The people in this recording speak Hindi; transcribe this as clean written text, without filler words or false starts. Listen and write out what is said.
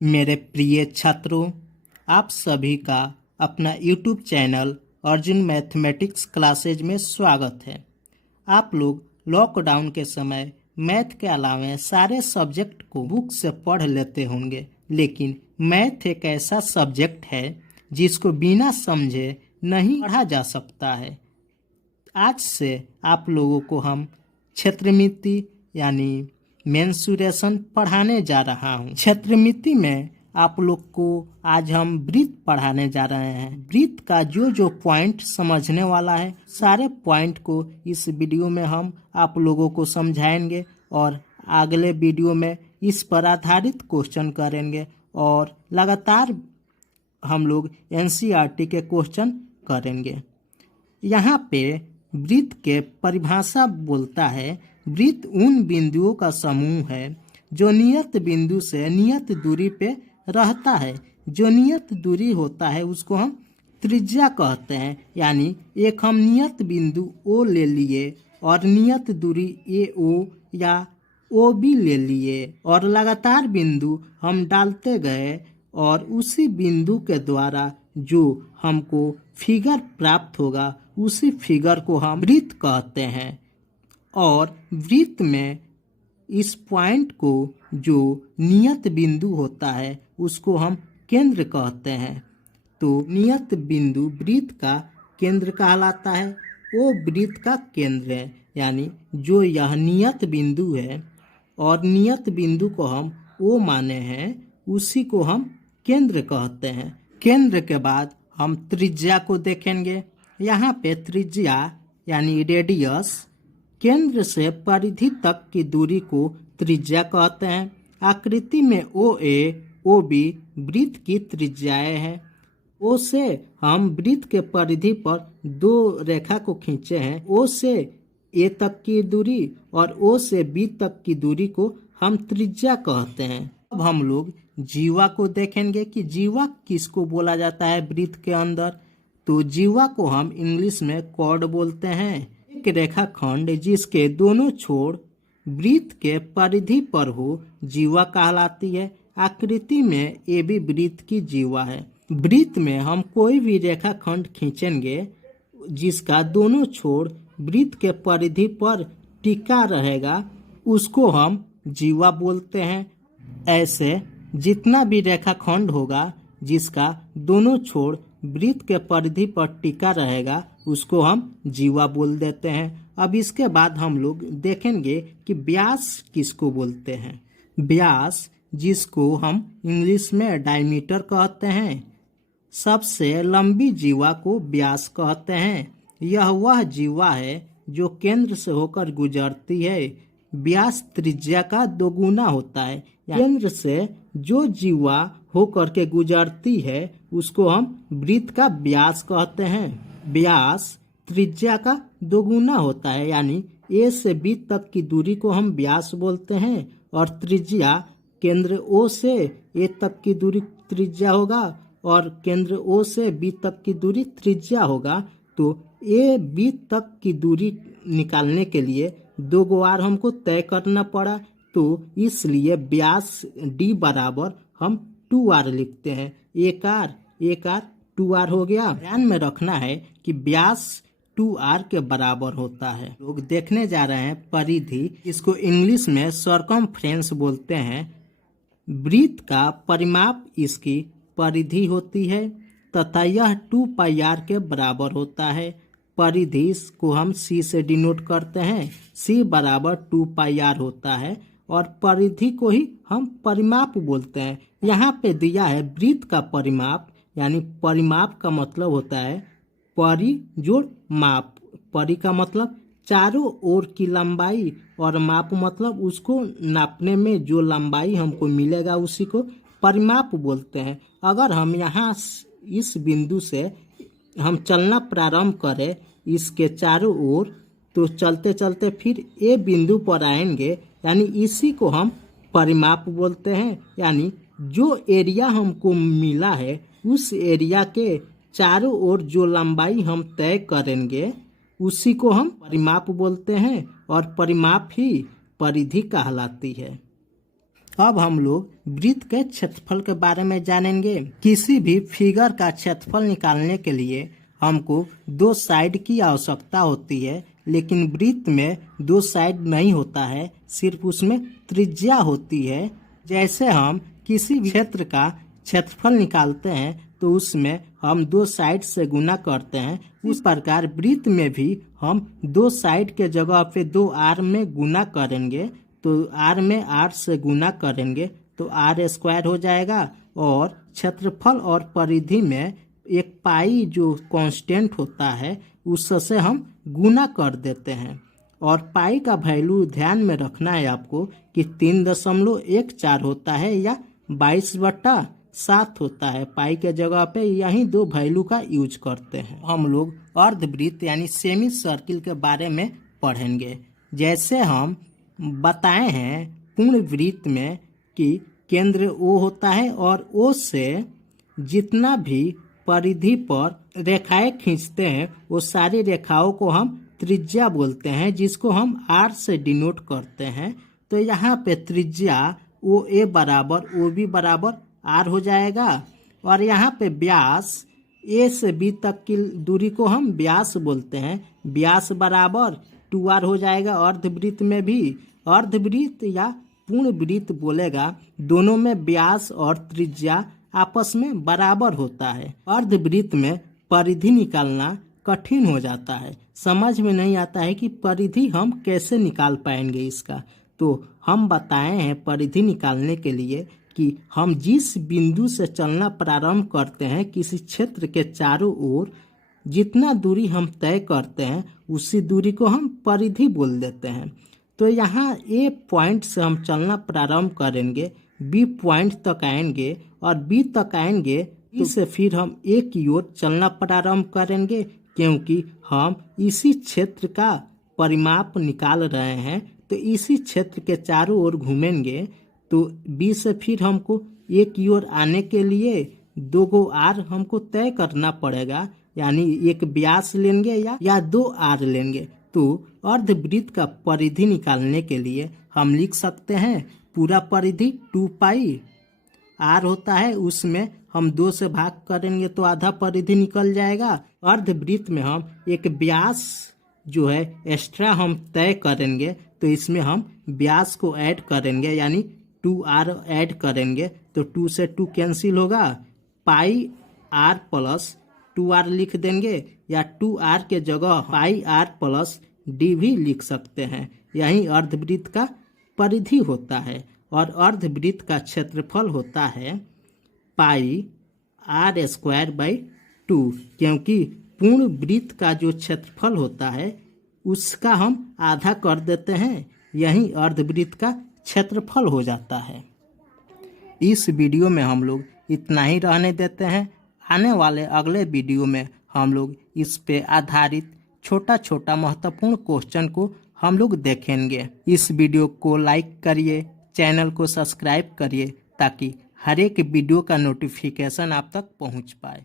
मेरे प्रिय छात्रों, आप सभी का अपना YouTube channel Arjun mathematics classes में स्वागत है। आप लोग लॉकडाउन के समय मैथ के अलावा सारे सब्जेक्ट को बुक से पढ़ लेते होंगे, लेकिन मैथ एक ऐसा सब्जेक्ट है जिसको बिना समझे नहीं पढ़ा जा सकता है। आज से आप लोगों को हम क्षेत्रमिति यानी मेंसुरेशन पढ़ाने जा रहा हूँ। क्षेत्रमिति में आप लोग को आज हम वृत्त पढ़ाने जा रहे हैं। वृत्त का जो जो पॉइंट समझने वाला है, सारे पॉइंट को इस वीडियो में हम आप लोगों को समझाएंगे और अगले वीडियो में इस पर आधारित क्वेश्चन करेंगे और लगातार हम लोग एनसीईआरटी के क्वेश्चन करेंगे। यहाँ पे वृत्त के परिभाषा बोलता है, वृत्त उन बिंदुओं का समूह है जो नियत बिंदु से नियत दूरी पे रहता है। जो नियत दूरी होता है उसको हम त्रिज्या कहते हैं। यानी एक हम नियत बिंदु ओ ले लिए और नियत दूरी ए ओ या ओ बी ले लिए और लगातार बिंदु हम डालते गए और उसी बिंदु के द्वारा जो हमको फिगर प्राप्त होगा उसी फिगर को हम वृत्त कहते हैं। और वृत्त में इस पॉइंट को जो नियत बिंदु होता है उसको हम केंद्र कहते हैं। तो नियत बिंदु वृत्त का केंद्र कहलाता है। वो वृत्त का केंद्र है, यानी जो यह नियत बिंदु है और नियत बिंदु को हम ओ माने हैं, उसी को हम केंद्र कहते हैं। केंद्र के बाद हम त्रिज्या को देखेंगे। यहाँ पे त्रिज्या यानी रेडियस, केंद्र से परिधि तक की दूरी को त्रिज्या कहते हैं। आकृति में ओ ए ओ बी वृत्त की त्रिज्याएं हैं। ओ से हम वृत्त के परिधि पर दो रेखा को खींचे हैं। ओ से ए तक की दूरी और ओ से बी तक की दूरी को हम त्रिज्या कहते हैं। अब हम लोग जीवा को देखेंगे कि जीवा किसको बोला जाता है वृत्त के अंदर। तो जीवा को हम इंग्लिश में कॉर्ड बोलते हैं। एक रेखाखंड जिसके दोनों छोर वृत्त के परिधि पर हो, जीवा कहलाती है। आकृति में ए भी वृत्त की जीवा है। वृत्त में हम कोई भी रेखाखंड खींचेंगे जिसका दोनों छोर वृत्त के परिधि पर टिका रहेगा, उसको हम जीवा बोलते हैं। ऐसे जितना भी रेखाखंड होगा जिसका दोनों छोर वृत्त के परिधि पर टिका रहेगा, उसको हम जीवा बोल देते हैं। अब इसके बाद हम लोग देखेंगे कि व्यास किसको बोलते हैं। व्यास, जिसको हम इंग्लिश में डायमीटर कहते हैं, सबसे लंबी जीवा को व्यास कहते हैं। यह वह जीवा है जो केंद्र से होकर गुजरती है। व्यास त्रिज्या का दोगुना होता है। केंद्र से जो जीवा होकर के गुजरती है उसको हम वृत्त का व्यास कहते हैं। व्यास त्रिज्या का दोगुना होता है, यानी ए से बी तक की दूरी को हम व्यास बोलते हैं और त्रिज्या केंद्र ओ से ए तक की दूरी त्रिज्या होगा और केंद्र ओ से बी तक की दूरी त्रिज्या होगा। तो ए बी तक की दूरी निकालने के लिए दो बार हमको तय करना पड़ा, तो इसलिए व्यास डी बराबर हम 2r लिखते हैं। एक आर 2r हो गया। ध्यान में रखना है कि व्यास 2r के बराबर होता है। लोग देखने जा रहे हैं परिधि, इसको इंग्लिश में सर्कमफ्रेंस बोलते हैं। वृत्त का परिमाप इसकी परिधि होती है तथा यह 2πr के बराबर होता है। परिधि को हम c से डिनोट करते हैं। c बराबर 2πr होता है और परिधि को ही हम परिमाप बोलते हैं। यहाँ पे दिया है वृत्त का परिमाप, यानी परिमाप का मतलब होता है परि जोड़ माप। परि का मतलब चारों ओर की लंबाई और माप मतलब उसको नापने में जो लंबाई हमको मिलेगा उसी को परिमाप बोलते हैं। अगर हम यहाँ इस बिंदु से हम चलना प्रारंभ करें इसके चारों ओर, तो चलते चलते फिर ए बिंदु पर आएंगे, यानी इसी को हम परिमाप बोलते हैं। यानी जो एरिया हमको मिला है उस एरिया के चारों ओर जो लंबाई हम तय करेंगे उसी को हम परिमाप बोलते हैं और परिमाप ही परिधि कहलाती है। अब हम लोग वृत्त के क्षेत्रफल के बारे में जानेंगे। किसी भी फिगर का क्षेत्रफल निकालने के लिए हमको दो साइड की आवश्यकता होती है, लेकिन वृत्त में दो साइड नहीं होता है, सिर्फ उसमें त्रिज्या होती है। जैसे हम किसी भी क्षेत्र का क्षेत्रफल निकालते हैं तो उसमें हम दो साइड से गुना करते हैं, उस प्रकार वृत्त में भी हम दो साइड के जगह पे दो आर में गुना करेंगे, तो आर में आर से गुना करेंगे तो आर स्क्वायर हो जाएगा। और क्षेत्रफल और परिधि में एक पाई जो कांस्टेंट होता है उससे हम गुना कर देते हैं। और पाई का वैल्यू ध्यान में रखना है आपको कि 3.14 होता है या 22/7 होता है। पाई के जगह पे यही दो वैल्यू का यूज करते हैं। हम लोग अर्धवृत्त यानी सेमी सर्किल के बारे में पढ़ेंगे। जैसे हम बताए हैं पूर्ण वृत्त में कि केंद्र O होता है और O से जितना भी परिधि पर रेखाएं खींचते हैं वो सारी रेखाओं को हम त्रिज्या बोलते हैं, जिसको हम R से डिनोट करते हैं। तो यहाँ पे त्रिज्या OA बराबर OB बराबर R हो जाएगा। और यहाँ पे व्यास A से B तक की दूरी को हम व्यास बोलते हैं, व्यास बराबर 2R हो जाएगा। अर्धवृत्त में भी अर्धवृत्त या पूर्ण वृत्त बोलेगा, दोनों में व्यास और त्रिज्या आपस में बराबर होता है। अर्धवृत्त में परिधि निकालना कठिन हो जाता है, समझ में नहीं आता है कि परिधि हम कैसे निकाल पाएंगे इसका। तो हम बताए हैं परिधि निकालने के लिए कि हम जिस बिंदु से चलना प्रारंभ करते हैं किसी क्षेत्र के चारों ओर जितना दूरी हम तय करते हैं उसी दूरी को हम परिधि बोल देते हैं। तो यहाँ ए पॉइंट से हम चलना प्रारंभ करेंगे, बी पॉइंट तक आएंगे और बी तक आएंगे, इससे फिर हम ए की ओर चलना प्रारंभ करेंगे, क्योंकि हम इसी क्षेत्र का परिमाप निकाल रहे हैं। तो इसी क्षेत्र के चारों ओर घूमेंगे तो बी से फिर हमको ए की ओर आने के लिए 2 गो आर हमको तय करना पड़ेगा, यानी एक व्यास लेंगे या 2 आर लेंगे। तो अर्धवृत्त का परिधि निकालने के लिए हम लिख सकते हैं पूरा परिधि 2 पाई आर होता है, उसमें हम 2 से भाग करेंगे तो आधा परिधि निकल जाएगा। अर्धवृत्त में हम एक व्यास जो है एक्स्ट्रा हम तय करेंगे, तो इसमें हम व्यास को ऐड करेंगे, यानी 2R ऐड करेंगे तो 2 से 2 कैंसिल होगा, पाई R प्लस 2R लिख देंगे, या 2R के जगह पाई R प्लस D भी लिख सकते हैं। यही अर्धवृत्त का परिधि होता है। और अर्धवृत्त का क्षेत्रफल होता है पाई R²/2, क्योंकि पूर्ण वृत्त का जो क्षेत्रफल होता है उसका हम आधा कर देते हैं, यही अर्धवृत्त का क्षेत्रफल हो जाता है। इस वीडियो में हम लोग इतना ही रहने देते हैं। आने वाले अगले वीडियो में हम लोग इस पे आधारित छोटा छोटा महत्वपूर्ण क्वेश्चन को हम लोग देखेंगे। इस वीडियो को लाइक करिए, चैनल को सब्सक्राइब करिए, ताकि हर एक वीडियो का नोटिफिकेशन आप तक पहुंच पाए।